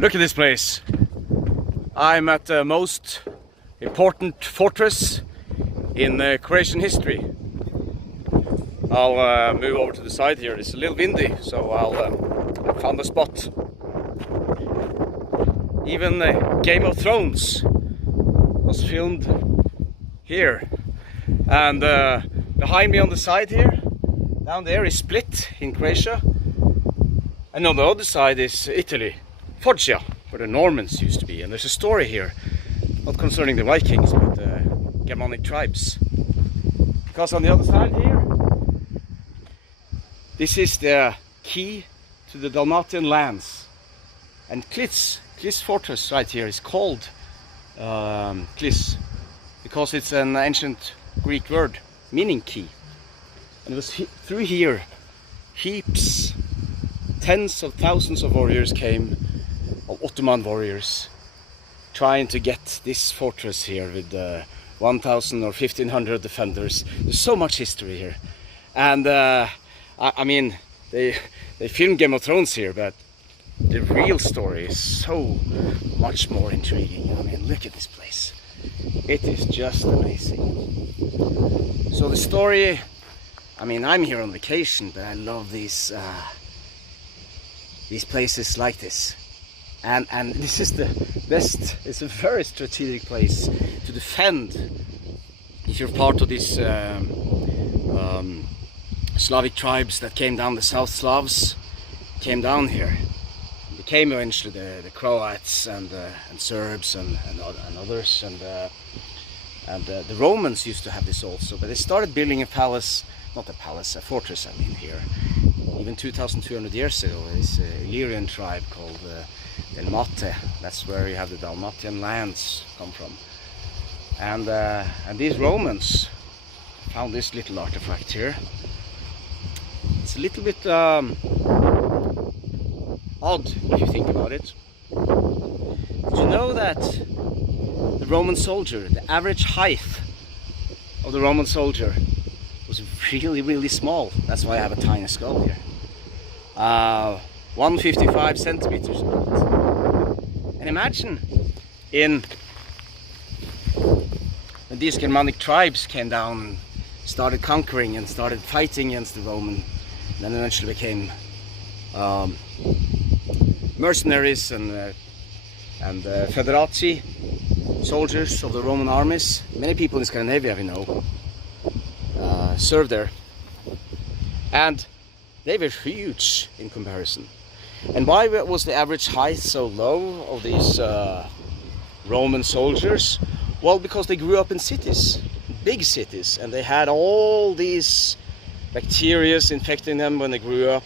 Look at this place. I'm at the most important fortress in Croatian history. I'll move over to the side here. It's a little windy, so I found a spot. Even Game of Thrones was filmed here. And behind me on the side here, down there is Split in Croatia. And on the other side is Italy, Foggia, where the Normans used to be. And there's a story here, not concerning the Vikings, but the Germanic tribes. Because on the other side here, this is the key to the Dalmatian lands. And Klis fortress right here is called Klis, because it's an ancient Greek word meaning key. And it was through here, tens of thousands of warriors came, of Ottoman warriors, trying to get this fortress here with 1,000 or 1,500 defenders. There's so much history here. And I mean, they filmed Game of Thrones here, but the real story is so much more intriguing. I mean, look at this place. It is just amazing. So the story, I mean, I'm here on vacation, but I love these places like this. And this is the best, it's a very strategic place to defend if you're part of these Slavic tribes that came down, the South Slavs came down here. Became eventually the Croats and Serbs and others, and the Romans used to have this also, but they started building a palace, not a palace, a fortress, I mean, here. Even 2,200 years ago, this Illyrian tribe called Dalmate. That's where you have the Dalmatian lands come from. And these Romans found this little artifact here. It's a little bit odd if you think about it. Did you know that the Roman soldier, the average height of the Roman soldier was really, really small? That's why I have a tiny skull here. 155 centimeters about. And imagine when these Germanic tribes came down and started conquering and started fighting against the Roman, and then eventually became mercenaries and federati, soldiers of the Roman armies. Many people in Scandinavia, we know, served there. And they were huge in comparison. And why was the average height so low of these Roman soldiers? Well, because they grew up in cities, big cities, and they had all these bacteria infecting them when they grew up.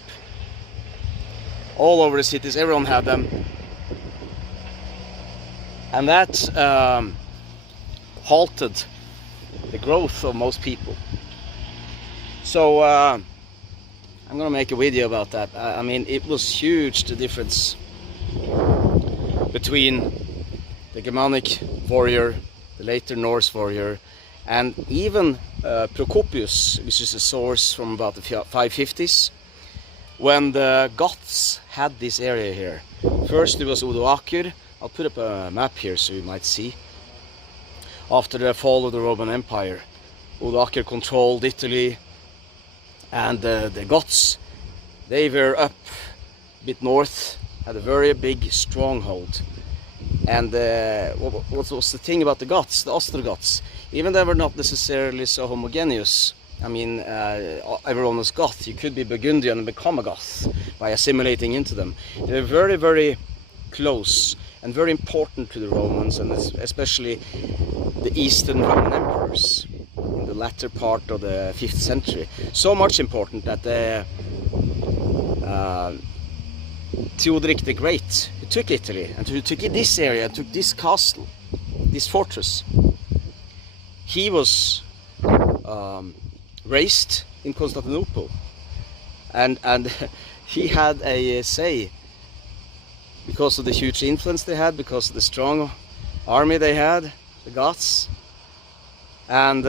All over the cities, everyone had them. And that halted the growth of most people. So I'm gonna make a video about that. I mean, it was huge, the difference between the Germanic warrior, the later Norse warrior, and even Procopius, which is a source from about the 550s, when the Goths had this area here. First it was Odoacer. I'll put up a map here so you might see. After the fall of the Roman Empire, Odoacer controlled Italy, and the Goths, they were up a bit north, had a very big stronghold. And what was the thing about the Goths, the Ostrogoths? Even they were not necessarily so homogeneous. I mean, everyone was Goth. You could be Burgundian and become a Goth by assimilating into them. They were very, very close and very important to the Romans, and especially the Eastern Roman emperors in the latter part of the 5th century. So much important that Theodoric the Great, who took Italy and who took this area, took this castle, this fortress, he was raised in Constantinople, and he had a say because of the huge influence they had, because of the strong army they had, the Goths, and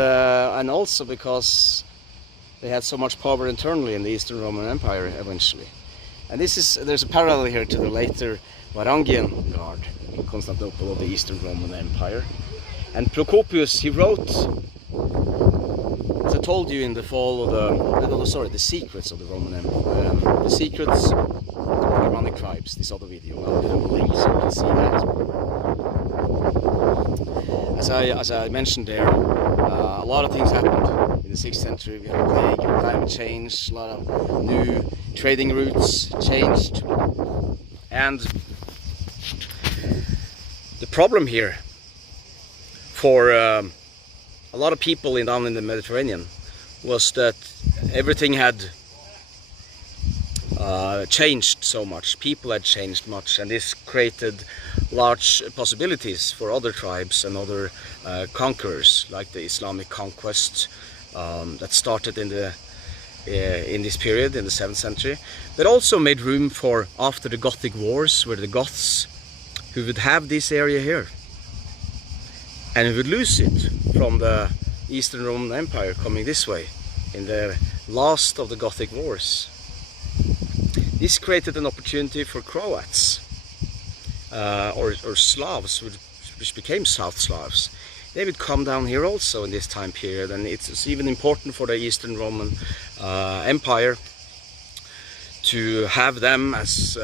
also because they had so much power internally in the Eastern Roman Empire eventually. And there's a parallel here to the later Varangian Guard in Constantinople of the Eastern Roman Empire. And Procopius, he wrote, as I told you in the fall of the secrets of the Roman Empire, the secrets of the Germanic tribes, this other video, I'll put a link so you can see that. As I mentioned there, a lot of things happened in the 6th century. We had a plague, climate change, a lot of new trading routes changed. And the problem here for a lot of people down in the Mediterranean was that everything had changed so much. People had changed much, and this created large possibilities for other tribes and other conquerors, like the Islamic conquest that started in this period in the 7th century, but also made room for after the Gothic Wars, where the Goths, who would have this area here and who would lose it from the Eastern Roman Empire coming this way in the last of the Gothic Wars. This created an opportunity for Croats or Slavs, which became South Slavs. They would come down here also in this time period, and it's even important for the Eastern Roman Empire to have them as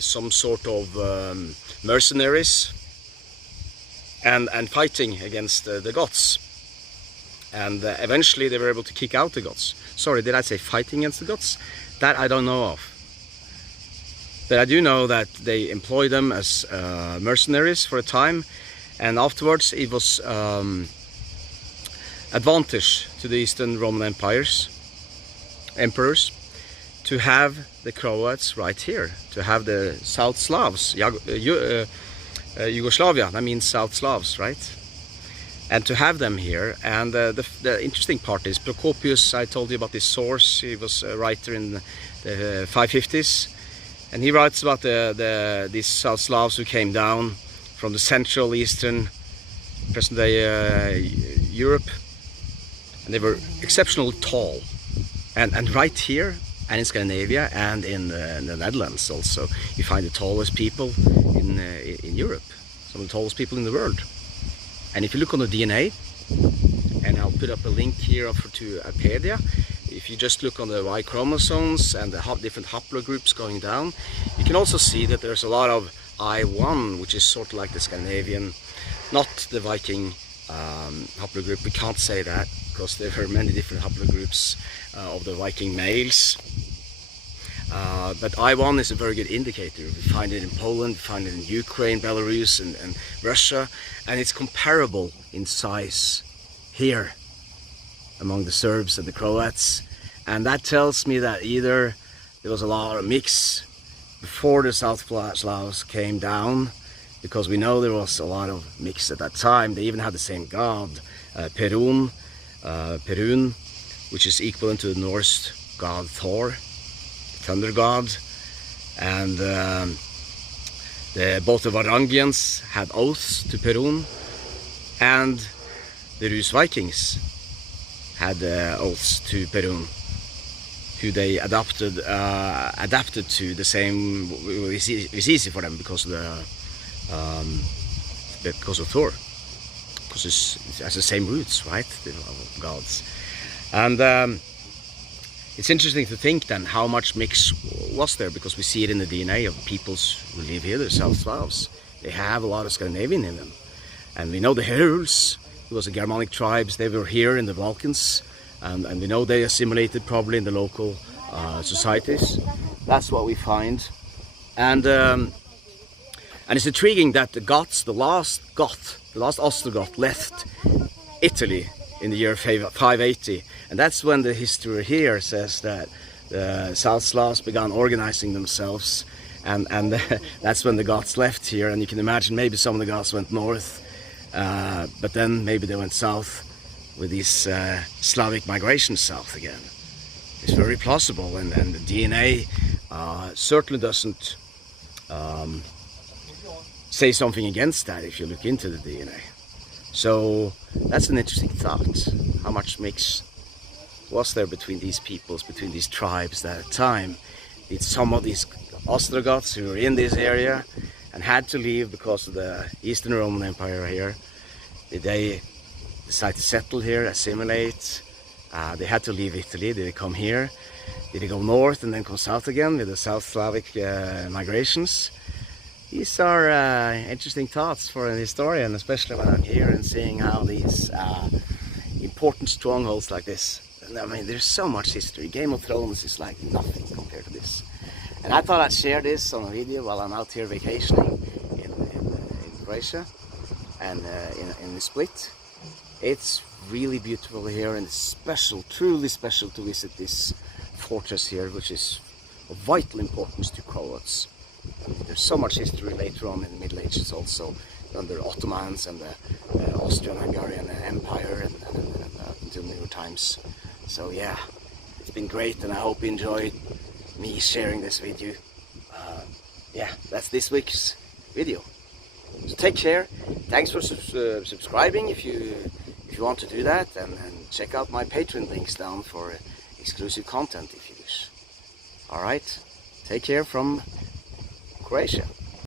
some sort of mercenaries and fighting against the Goths. And eventually they were able to kick out the Goths. Sorry, did I say fighting against the Goths? That I don't know of. But I do know that they employed them as mercenaries for a time, and afterwards it was advantage to the Eastern Roman emperors to have the Croats right here, to have the South Slavs, Yugoslavia, that means South Slavs, right? And to have them here. And the interesting part is Procopius, I told you about this source, he was a writer in the 550s, and he writes about these South Slavs who came down from the Central Eastern, present-day Europe, and they were exceptionally tall. And right here, and in Scandinavia, and in the Netherlands also, you find the tallest people in Europe, some of the tallest people in the world. And if you look on the DNA, and I'll put up a link here to Wikipedia, if you just look on the Y chromosomes and the different haplogroups going down, you can also see that there's a lot of I1, which is sort of like the Scandinavian, not the Viking haplogroup. We can't say that because there are many different haplogroups of the Viking males. But I1 is a very good indicator. We find it in Poland, we find it in Ukraine, Belarus, and Russia, and it's comparable in size here among the Serbs and the Croats. And that tells me that either there was a lot of mix before the South Slavs came down, because we know there was a lot of mix at that time. They even had the same god, Perun, which is equivalent to the Norse god Thor, thunder god. And both the Varangians had oaths to Perun, and the Rus Vikings had oaths to Perun, who they adapted to the same. It's easy for them because of Thor, because it has the same roots, right? The gods. And it's interesting to think then how much mix was there, because we see it in the DNA of peoples who live here, the South Slavs. They have a lot of Scandinavian in them. And we know the Heruls, who was the Germanic tribes, they were here in the Balkans, and we know they assimilated probably in the local societies. That's what we find. And it's intriguing that the Goths, the last Ostrogoth left Italy in the year 580, and that's when the history here says that the South Slavs began organizing themselves, and that's when the Goths left here. And you can imagine maybe some of the Goths went north, but then maybe they went south with these Slavic migrations south again. It's very plausible, and the DNA certainly doesn't say something against that if you look into the DNA. So that's an interesting thought. How much mix was there between these peoples, between these tribes at that time? It's some of these Ostrogoths who were in this area and had to leave because of the Eastern Roman Empire here. They decided to settle here, assimilate. They had to leave Italy. Did they come here? Did they go north and then come south again with the South Slavic migrations? These are interesting thoughts for a historian, especially when I'm here and seeing how these important strongholds like this. I mean, there's so much history. Game of Thrones is like nothing compared to this. And I thought I'd share this on a video while I'm out here vacationing in Croatia and in the Split. It's really beautiful here, and it's special, truly special to visit this fortress here, which is of vital importance to Croats. There's so much history later on in the Middle Ages also, under Ottomans and the Austrian-Hungarian Empire and until newer times. So yeah, it's been great, and I hope you enjoyed me sharing this video. Yeah, that's this week's video. So take care. Thanks for subscribing if you want to do that, and check out my Patreon links down for exclusive content if you wish. Alright, take care from Croatia.